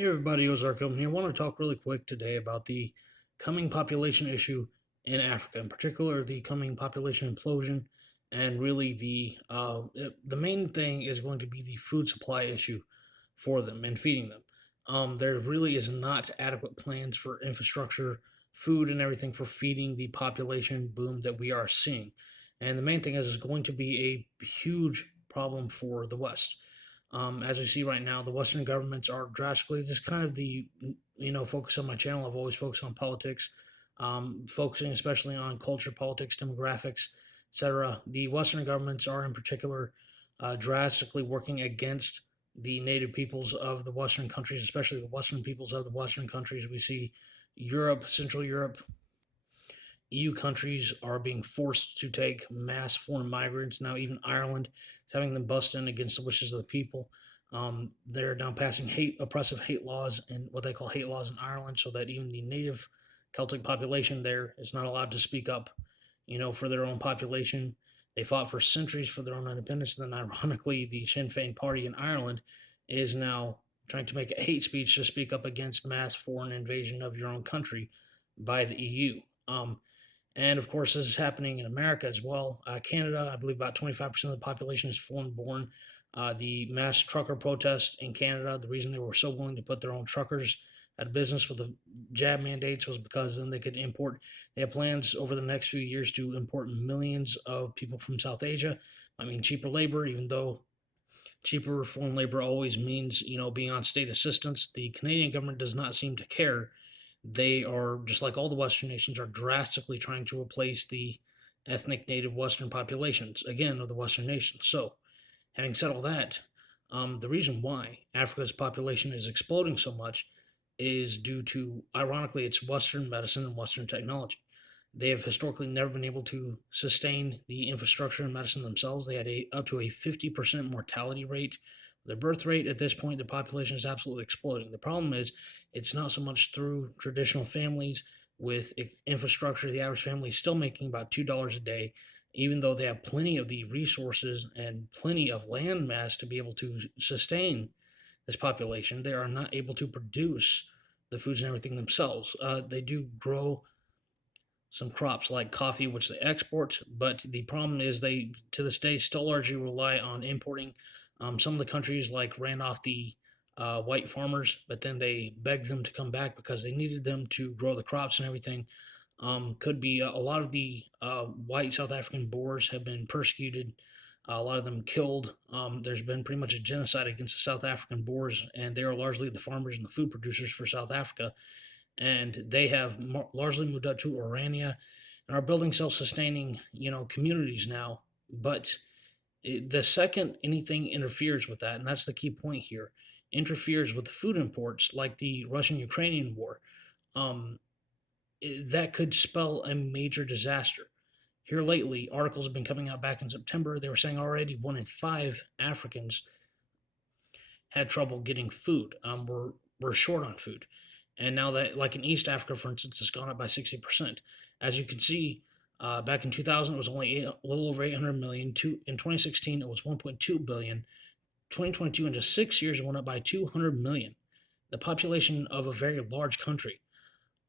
Hey everybody, Ozarko here. I want to talk really quick today about the coming population issue in Africa, in particular the coming population implosion, and really the main thing is going to be the food supply issue for them and feeding them. There really is not adequate plans for infrastructure, food, and everything for feeding the population boom that we are seeing, and the main thing is going to be a huge problem for the West. As we see right now, the Western governments are drastically just kind of focus on my channel. I've always focused on politics, focusing especially on culture, politics, demographics, etc. The Western governments are in particular drastically working against the native peoples of the Western countries, especially the Western peoples of the Western countries. We see Europe, Central Europe, EU countries are being forced to take mass foreign migrants. Now, even Ireland is having them bust in against the wishes of the people. They're now passing oppressive hate laws and what they call hate laws in Ireland, so that even the native Celtic population there is not allowed to speak up, for their own population. They fought for centuries for their own independence. And then, ironically, the Sinn Féin party in Ireland is now trying to make a hate speech to speak up against mass foreign invasion of your own country by the EU. And of course, this is happening in America as well. Canada, I believe about 25% of the population is foreign born. The mass trucker protest in Canada, the reason they were so willing to put their own truckers out of business with the jab mandates was because then they could import. They have plans over the next few years to import millions of people from South Asia. I mean, cheaper labor, even though cheaper foreign labor always means, being on state assistance. The Canadian government does not seem to care. They are, just like all the Western nations, are drastically trying to replace the ethnic native Western populations, again, of the Western nations. So, having said all that, the reason why Africa's population is exploding so much is due to, ironically, it's Western medicine and Western technology. They have historically never been able to sustain the infrastructure in medicine themselves. They had up to a 50% mortality rate. The birth rate at this point, the population is absolutely exploding. The problem is, it's not so much through traditional families with infrastructure. The average family is still making about $2 a day, even though they have plenty of the resources and plenty of land mass to be able to sustain this population. They are not able to produce the foods and everything themselves. They do grow some crops like coffee, which they export, but the problem is they, to this day, still largely rely on importing. Some of the countries like ran off the white farmers, but then they begged them to come back because they needed them to grow the crops and everything. Could be a lot of the white South African Boers have been persecuted, a lot of them killed. There's been pretty much a genocide against the South African Boers, and they are largely the farmers and the food producers for South Africa. And they have largely moved up to Orania and are building self-sustaining, communities now. But the second anything interferes with that, and that's the key point here, interferes with food imports like the Russian-Ukrainian war, um, that could spell a major disaster. Here lately, articles have been coming out back in September. They were saying already 1 in 5 Africans had trouble getting food. We're short on food, and now that, like in East Africa, for instance, it's gone up by 60%. As you can see, back in 2000, it was only a little over 800 million. In 2016, it was 1.2 billion. 2022, in just 6 years, it went up by 200 million. The population of a very large country.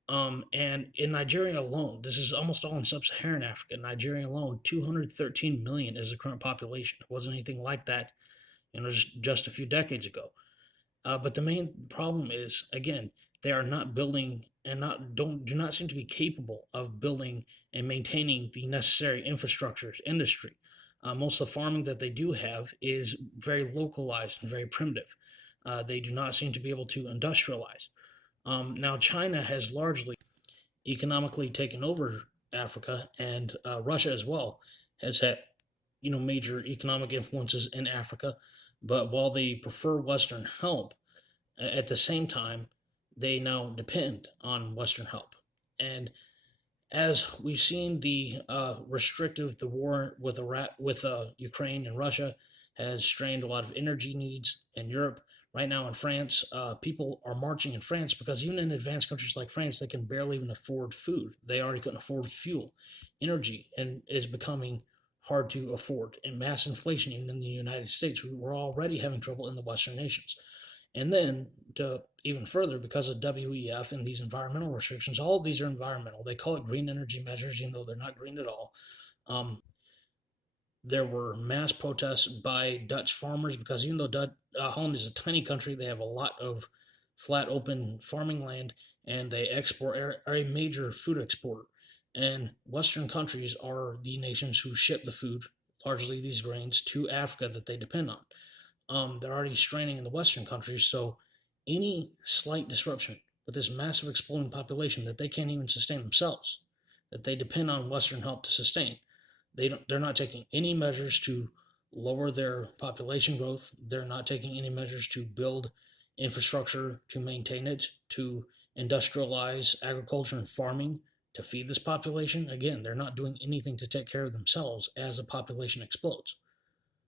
And in Nigeria alone, this is almost all in sub-Saharan Africa. Nigeria alone, 213 million is the current population. It wasn't anything like that, just a few decades ago. But the main problem is, again, they are not building and do not seem to be capable of building and maintaining the necessary infrastructures industry. Most of the farming that they do have is very localized and very primitive. They do not seem to be able to industrialize. Now, China has largely economically taken over Africa, and Russia as well has had major economic influences in Africa. But while they prefer Western help, at the same time, they now depend on Western help. And as we've seen, the war with Ukraine and Russia has strained a lot of energy needs in Europe. Right now in France, people are marching in France because even in advanced countries like France, they can barely even afford food. They already couldn't afford fuel, energy, and is becoming hard to afford. And mass inflation even in the United States, we're already having trouble in the Western nations. And then to even further, because of WEF and these environmental restrictions, all of these are environmental. They call it green energy measures, even though they're not green at all. Um, there were mass protests by Dutch farmers because even though Holland is a tiny country, they have a lot of flat open farming land, and they are a major food exporter. And Western countries are the nations who ship the food, largely these grains, to Africa that they depend on. They're already straining in the Western countries, so any slight disruption with this massive exploding population that they can't even sustain themselves, that they depend on Western help to sustain, they're not taking any measures to lower their population growth. They're not taking any measures to build infrastructure to maintain it, to industrialize agriculture and farming to feed this population. Again, they're not doing anything to take care of themselves as the population explodes.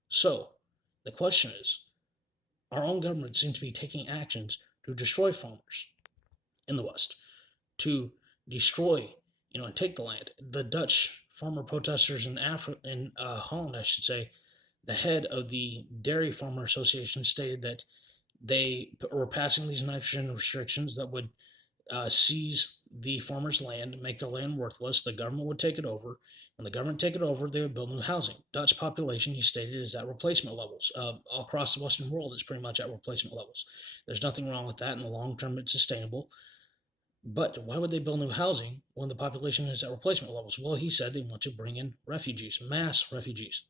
So the question is, our own government seems to be taking actions to destroy farmers in the West, to destroy, and take the land. The Dutch farmer protesters in Holland, I should say, the head of the Dairy Farmer Association stated that they were passing these nitrogen restrictions that would seize the farmers' land, make their land worthless. The government would take it over. When the government take it over, they would build new housing. Dutch population, he stated, is at replacement levels. All across the Western world, it's pretty much at replacement levels. There's nothing wrong with that. In the long term, it's sustainable. But why would they build new housing when the population is at replacement levels? Well, he said they want to bring in refugees, mass refugees.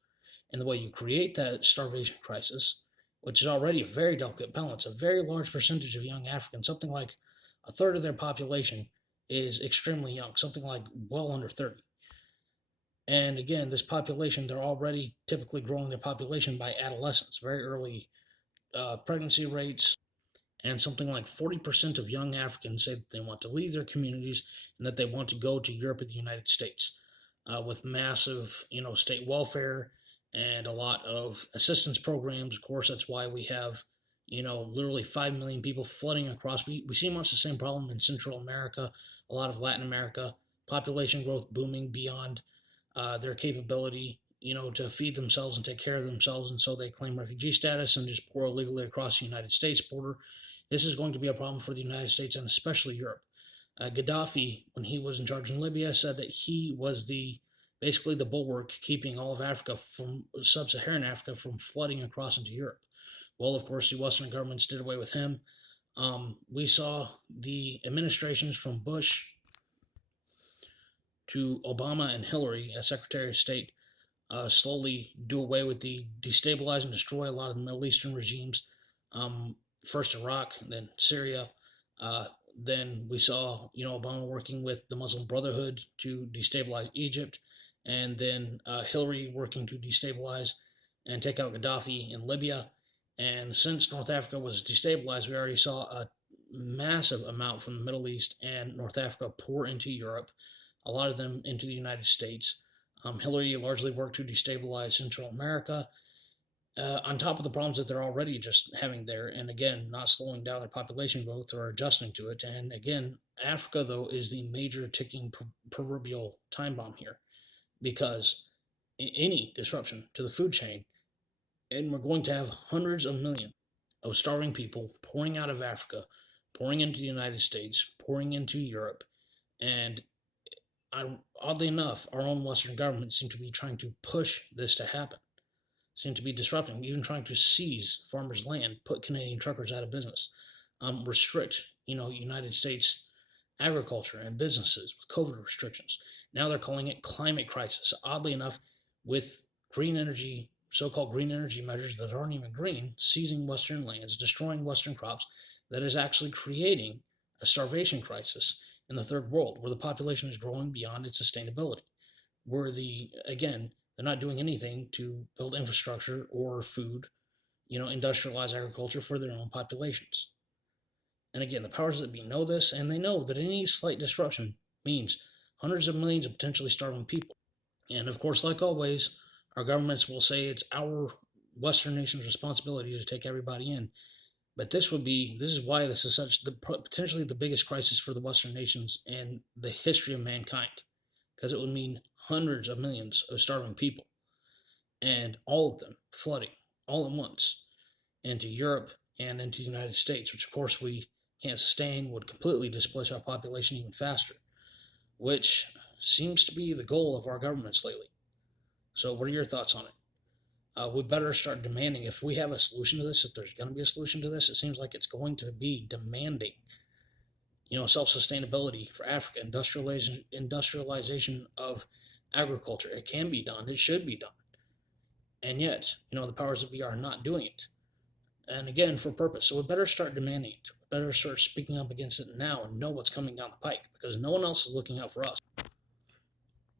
And the way you create that starvation crisis, which is already a very delicate balance, a very large percentage of young Africans, something like a third of their population is extremely young, something like well under 30. And again, this population, they're already typically growing their population by adolescence, very early pregnancy rates, and something like 40% of young Africans say that they want to leave their communities and that they want to go to Europe and the United States, with massive, state welfare and a lot of assistance programs. Of course, that's why we have, literally 5 million people flooding across. We see much the same problem in Central America, a lot of Latin America, population growth booming beyond their capability, to feed themselves and take care of themselves. And so they claim refugee status and just pour illegally across the United States border. This is going to be a problem for the United States and especially Europe. Gaddafi, when he was in charge in Libya, said that he was basically the bulwark keeping all of Africa from sub-Saharan Africa from flooding across into Europe. Well, of course, the Western governments did away with him. We saw the administrations from Bush to Obama and Hillary as Secretary of State slowly do away with destabilize and destroy a lot of the Middle Eastern regimes. First Iraq, then Syria. Then we saw, Obama working with the Muslim Brotherhood to destabilize Egypt, and then Hillary working to destabilize and take out Gaddafi in Libya. And since North Africa was destabilized, we already saw a massive amount from the Middle East and North Africa pour into Europe, a lot of them into the United States. Hillary largely worked to destabilize Central America, on top of the problems that they're already just having there, and again, not slowing down their population growth or adjusting to it. And again, Africa, though, is the major ticking proverbial time bomb here, because any disruption to the food chain, and we're going to have hundreds of millions of starving people pouring out of Africa, pouring into the United States, pouring into Europe, and oddly enough, our own Western governments seem to be trying to push this to happen, seem to be disrupting, even trying to seize farmers' land, put Canadian truckers out of business, restrict, United States agriculture and businesses with COVID restrictions. Now they're calling it climate crisis. Oddly enough, with green energy, so-called green energy measures that aren't even green, seizing Western lands, destroying Western crops, that is actually creating a starvation crisis in the third world, where the population is growing beyond its sustainability, where again, they're not doing anything to build infrastructure or food, industrialize agriculture for their own populations. And again, the powers that be know this, and they know that any slight disruption means hundreds of millions of potentially starving people. And of course, like always, our governments will say it's our Western nation's responsibility to take everybody in. But this is why this is potentially the biggest crisis for the Western nations in the history of mankind, because it would mean hundreds of millions of starving people, and all of them flooding all at once into Europe and into the United States, which of course we can't sustain, would completely displace our population even faster, which seems to be the goal of our governments lately. So, what are your thoughts on it? We better start demanding, if we have a solution to this, if there's going to be a solution to this, it seems like it's going to be demanding, self-sustainability for Africa, industrialization of agriculture. It can be done. It should be done. And yet, the powers that be are not doing it. And again, for purpose. So we better start demanding it. We better start speaking up against it now and know what's coming down the pike, because no one else is looking out for us.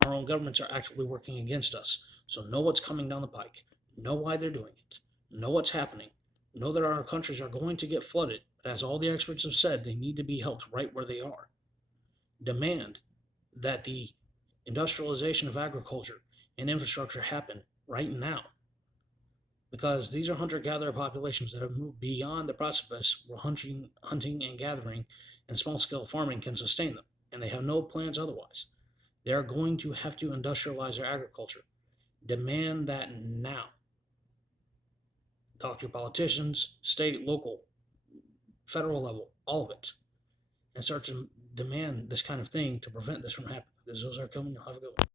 Our own governments are actively working against us. So know what's coming down the pike. Know why they're doing it. Know what's happening. Know that our countries are going to get flooded. But as all the experts have said, they need to be helped right where they are. Demand that the industrialization of agriculture and infrastructure happen right now. Because these are hunter-gatherer populations that have moved beyond the precipice where hunting and gathering and small-scale farming can sustain them, and they have no plans otherwise. They are going to have to industrialize their agriculture. Demand that now. Talk to your politicians, state, local, federal level, all of it, and start to demand this kind of thing to prevent this from happening. This is Ozark Coming. You'll have a good one.